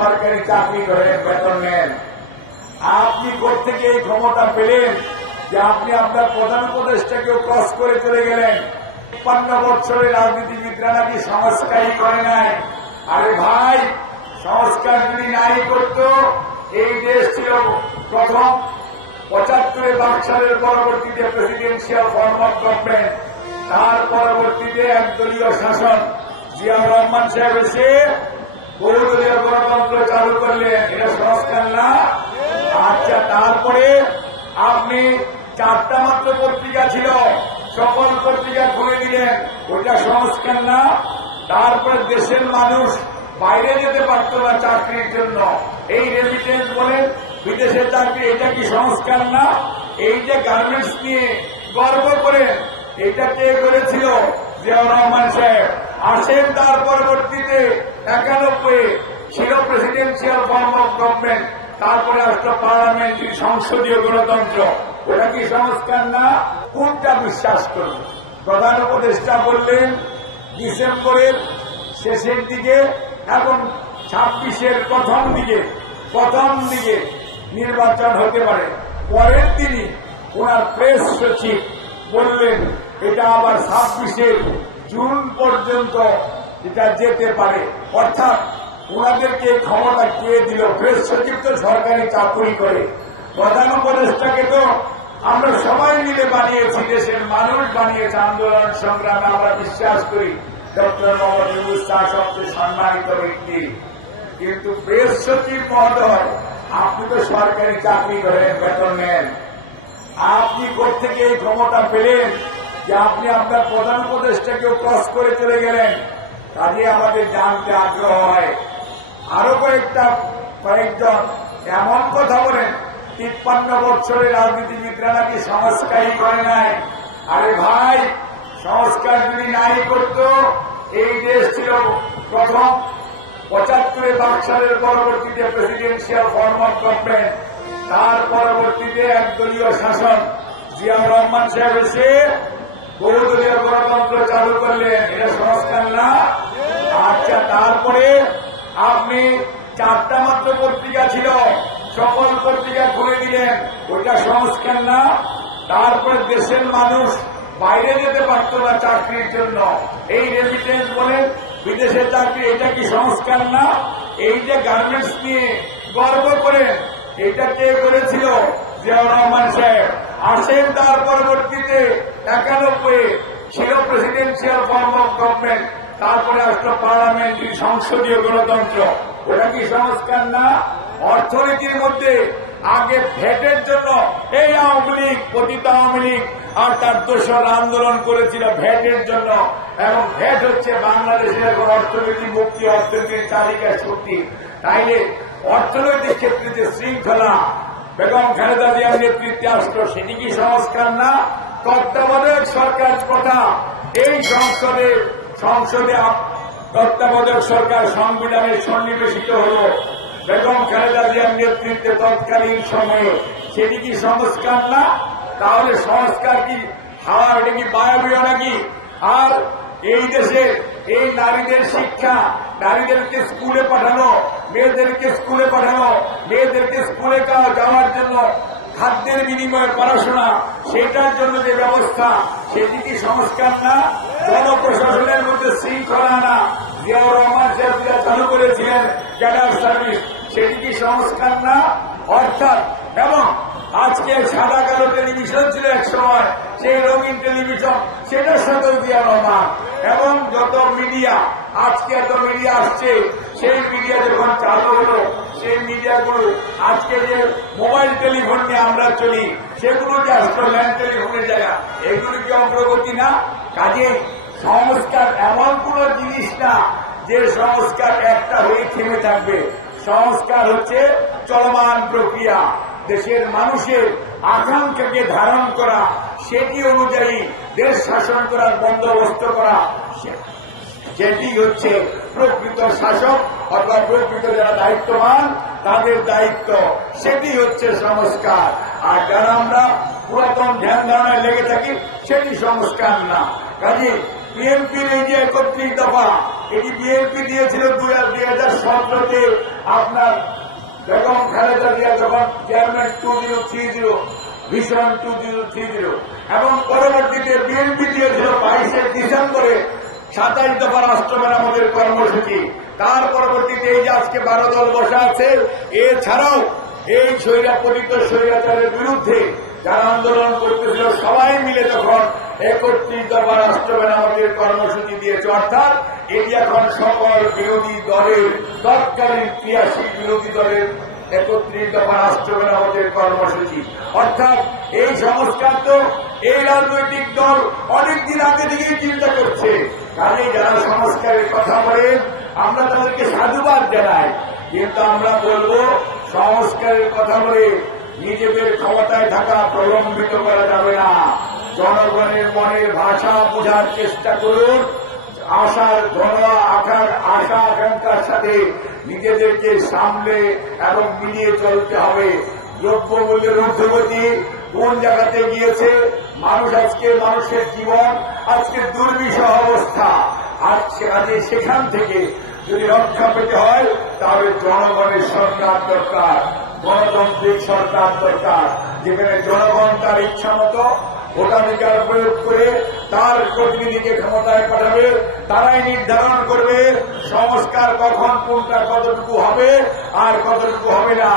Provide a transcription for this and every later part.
সরকারি চাকরি করেন, বেতন নেন। আপনি কোত্থেকে এই ক্ষমতা পেলেন যে আপনি আপনার প্রধান উপদেষ্টাকেও ক্রস করে চলে গেলেন? ৫৫ বছরের রাজনীতিবিদরা নাকি সংস্কারই করে নাই। আরে ভাই, সংস্কার যদি নাই করত, এই দেশ ছিল প্রথম ৭৫ বাকশালের পরবর্তীতে প্রেসিডেন্সিয়াল ফর্ম অফ গভর্নমেন্ট, তার পরবর্তীতে একদলীয় শাসন। জিয়াউর রহমান সাহেব এসে বহুদলীয় গণতন্ত্র চালু করলেন। এটা সংস্কার না? আচ্ছা, তারপরে আপনি 4টা মাত্র পত্রিকা ছিল, সকল পত্রিকা খুলে দিলেন। ওইটা সংস্কার না? তারপরে দেশের মানুষ বাইরে যেতে পারত না চাকরির জন্য, এই রেমিটেন্স বলেন, বিদেশের চাকরি, এটা কি সংস্কার না? এই যে গার্মেন্টস নিয়ে গর্ব করেন, এটা কে করেছিল? জিয়াউর রহমান সাহেব। আসেন তার পরবর্তীতে 91 ছিল প্রেসিডেন্সিয়াল ফর্ম অফ গভর্নমেন্ট, তারপরে আসলো পার্লামেন্টারি সংসদীয় গণতন্ত্র। ওটা কি সংস্কার না? কোনটা বিশ্বাস করব? প্রধান উপদেষ্টা বললেন ডিসেম্বরের শেষের দিকে এবং 26-এর প্রথম দিকে নির্বাচন হতে পারে। পরের দিনই ওনার প্রেস সচিব বললেন এটা আবার 26-এর জুন পর্যন্ত এটা যেতে পারে। অর্থাৎ ওনাদেরকে ক্ষমতা কে দিল? প্রেস সচিব তো সরকারি চাকরি করে, প্রধান উপদেষ্টাকে তো আমরা সবাই মিলে বানিয়েছি, দেশের মানুষ বানিয়েছে, আন্দোলন সংগ্রামে আমরা বিশ্বাস করি ডক্টর মোহাম্মদ ইউনূস স্যার সবচেয়ে সম্মানিত ব্যক্তি। কিন্তু প্রেস সচিব মহোদয়, আপনি তো সরকারি চাকরি করেন, বেতন নেন। আপনি কোত্থেকে এই ক্ষমতা পেলেন যে আপনি আপনার প্রধান উপদেষ্টাকেও ক্রস করে চলে গেলেন? কাজে আমাদের জানতে আগ্রহ হয়। আরো কয়েকজন এমন কথা বলেন ৫৩ বছরের রাজনীতিবিদরা নাকি সংস্কারই করে নাই। আরে ভাই, সংস্কার যদি নাই করত, এই দেশ ছিল প্রথম ৭৫ বাকশালের পরবর্তীতে প্রেসিডেন্সিয়াল ফর্ম অফ গভর্নমেন্ট, তার পরবর্তীতে একদলীয় শাসন। জিয়াউর রহমান সাহেব এসে বহুদলীয় গণতন্ত্র চালু করলেন। এটা সংস্কার না? আচ্ছা, তারপরে আপনি 4টা মাত্র পত্রিকা ছিল, সকল পত্রিকা খুলে দিলেন। ওইটা সংস্কার না? তারপরে দেশের মানুষ বাইরে যেতে পারত না চাকরির জন্য, এই রেমিটেন্স বলেন, বিদেশের চাকরি, এটা কি সংস্কার না? এই যে গার্মেন্টস নিয়ে গর্ব করেন, এটা কে করেছিল? জিয়াউর রহমান সাহেব। আসেন তার পরবর্তীতে 91 ছিল প্রেসিডেন্সিয়াল ফর্ম অফ গভর্নমেন্ট, তারপরে আসলো পার্লামেন্টারি সংসদীয় গণতন্ত্র। ওটা কি সংস্কার না? অর্থনীতির মধ্যে আগে ভ্যাটের জন্য এই আওয়ামী লীগ, পতিত আওয়ামী লীগ আর তার দোসর আন্দোলন করেছিল ভ্যাটের জন্য, এবং ভ্যাট হচ্ছে বাংলাদেশের অর্থনীতি মুক্তি, অর্থনীতির চালিকা শক্তি। তাইলে অর্থনৈতিক ক্ষেত্রে যে শৃঙ্খলা বেগম খালেদা জিয়ার নেতৃত্বে আসলো, সেটি কি সংস্কার না? তত্ত্বাবধায়ক সরকার কথা, এই সংসদে তত্ত্বাবধায়ক সরকার সংবিধানে সন্নিবেশিত হল বেগম খালেদা জিয়ার নেতৃত্বে তৎকালীন সময়ে, সেটি কি সংস্কার না? তাহলে সংস্কার কি হাওয়া, এটা কি বায়বীয় নাকি? আর এই দেশে এই নারীদের শিক্ষা, নারীদেরকে স্কুলে পাঠানো, মেয়েদেরকে স্কুলে পাঠানো, মেয়েদেরকে স্কুলে যাওয়ার জন্য খাদ্যের বিনিময়ে পড়াশোনা, সেটার জন্য যে ব্যবস্থা, সেটি কি সংস্কার না? জনপ্রশাসনের মধ্যে শৃঙ্খলা আনা, জিয়াউর রহমান সাহেব চালু করেছিলেন ক্যাডার সার্ভিস, সেটি কি সংস্কার না? অর্থাৎ, এবং আজকে সাদা কালো টেলিভিশন ছিল এক সময়, সেই রঙিন টেলিভিশন, সেটার সাথেও জিয়াউর রহমান, এবং যত মিডিয়া, আজকে এত মিডিয়া আসছে, সেই মিডিয়া যখন চালু হল, সেই মিডিয়াগুলো আজকে যে মোবাইল টেলিফোন নিয়ে আমরা চলি, সেগুলো যে আসলো ল্যান্ড টেলিফোনের জায়গা, এগুলো কি অগ্রগতি না? কাজে সংস্কার এমন কোন জিনিস না যে সংস্কার একটা হয়ে থেমে থাকবে। সংস্কার হচ্ছে চলমান প্রক্রিয়া, দেশের মানুষের আকাঙ্ক্ষাকে ধারণ করা, সেটি অনুযায়ী দেশ শাসন করার বন্দোবস্ত করা, যেটি হচ্ছে প্রকৃত শাসক অথবা প্রকৃত যারা দায়িত্ববান তাদের দায়িত্ব, সেটি হচ্ছে সংস্কার। আর যারা আমরা পুরাতন ধ্যান ধারণায় লেগে থাকি, সেটি সংস্কার না। কাজে বিএনপির এই যে 31 দফা এটি বিএনপি দিয়েছিল 2017-তে আপনার বেগম খালেদা জিয়া যখন চেয়ারম্যান 2030 ভিশন 2030 এবং পরবর্তীতে বিএনপি দিয়েছিল 22শে ডিসেম্বরে 27 দফা রাষ্ট্র মেরামতের কর্মসূচি। তার পরবর্তীতে এই যে আজকে 12 দল বসা আছে, এছাড়াও এই পতিত স্বৈরাচারের বিরুদ্ধে যারা আন্দোলন করতেছিল সবাই মিলে তখন 31 দফা রাষ্ট্র মেরামতের কর্মসূচি দিয়েছে। অর্থাৎ এটি এখন সকল বিরোধী দলের তৎকালীন ক্রিয়াশীল বিরোধী দলের 31 দফা রাষ্ট্র মেরামতের কর্মসূচি। অর্থাৎ এই সংস্কার তো এই রাজনৈতিক দল অনেকদিন আগে থেকেই চিন্তা করছে। কাজে যারা সংস্কারের কথা বলেন আমরা তাদেরকে সাধুবাদ জানাই, কিন্তু আমরা বলব সংস্কারের কথা বলে নিজেদের ক্ষমতায় থাকা প্রলম্বিত করা যাবে না। জনগণের মনের ভাষা বোঝার চেষ্টা করুন, আশা আকাঙ্ক্ষার সাথে নিজেদেরকে সামলে এবং মিলিয়ে চলতে হবে। দ্রব্যমূল্যের ঊর্ধ্বগতি কোন জায়গাতে গিয়েছে, মানুষের জীবন আজকে দুর্বিষহ অবস্থা। আজকে সেখান থেকে যদি রক্ষা পেতে হয় তাহলে জনগণের সরকার দরকার, গণতান্ত্রিক সরকার দরকার, যেখানে জনগণ তার ইচ্ছা মতো ভোটাধিকার প্রয়োগ করে তার প্রতিনিধিকে ক্ষমতায় পাঠাবে, তারাই নির্ধারণ করবে সংস্কার কখন কোনটা কতটুকু হবে আর কতটুকু হবে না।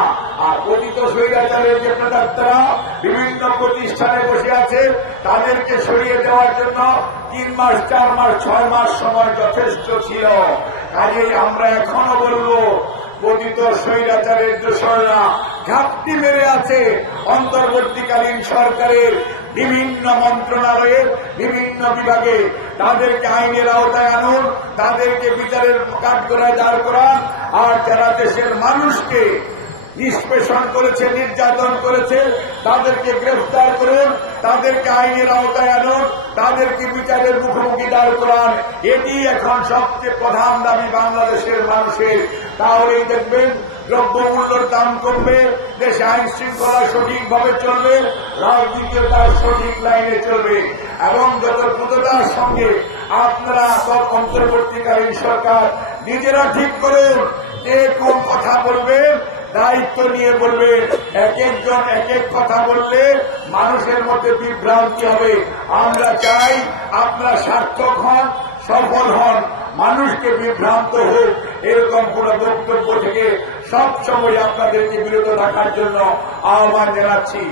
আর পতিত স্বৈরাচারের যে প্রেতাত্মারা বিভিন্ন প্রতিষ্ঠানে বসে আছে তাদেরকে সরিয়ে দেওয়ার জন্য 3 মাস 4 মাস 6 মাস সময় যথেষ্ট ছিল। কাজেই আমরা এখনো বলবো পতিত স্বৈরাচারের দোসররা ঘাপটি মেরে আছে অন্তর্বর্তীকালীন সরকারের বিভিন্ন মন্ত্রণালয়ের বিভিন্ন বিভাগে। তাদেরকে আইনের আওতায় আনুন, তাদেরকে বিচারের কাঠগড়ায় দাঁড় করান। আর যারা দেশের মানুষকে নিষ্পেষণ করেছে, নির্যাতন করেছে, তাদেরকে গ্রেফতার করুন, তাদেরকে আইনের আওতায় আনুন, তাদেরকে বিচারের মুখোমুখি দাঁড় করান। এটি এখন সবচেয়ে প্রধান দাবি বাংলাদেশের মানুষের। তাহলেই দেখবেন দ্রব্যমূল্যের দাম কমবে, দেশে আইন শৃঙ্খলা সঠিকভাবে চলবে, রাজনীতিও তার সঠিক লাইনে চলবে। এবং যত দ্রুততার সঙ্গে আপনারা সব অন্তর্বর্তীকালীন সরকার নিজেরা ঠিক করুন যে কোন কথা বলবেন, দায়িত্ব নিয়ে বলবেন। এক একজন এক এক কথা বললে মানুষের মধ্যে বিভ্রান্তি হবে। আমরা চাই আপনারা সার্থক হন, সফল হন, মানুষকে বিভ্রান্ত হোক এরকম কোন বক্তব্য থেকে সবসময় আপনাদেরকে বিরত রাখার জন্য আহ্বান জানাচ্ছি।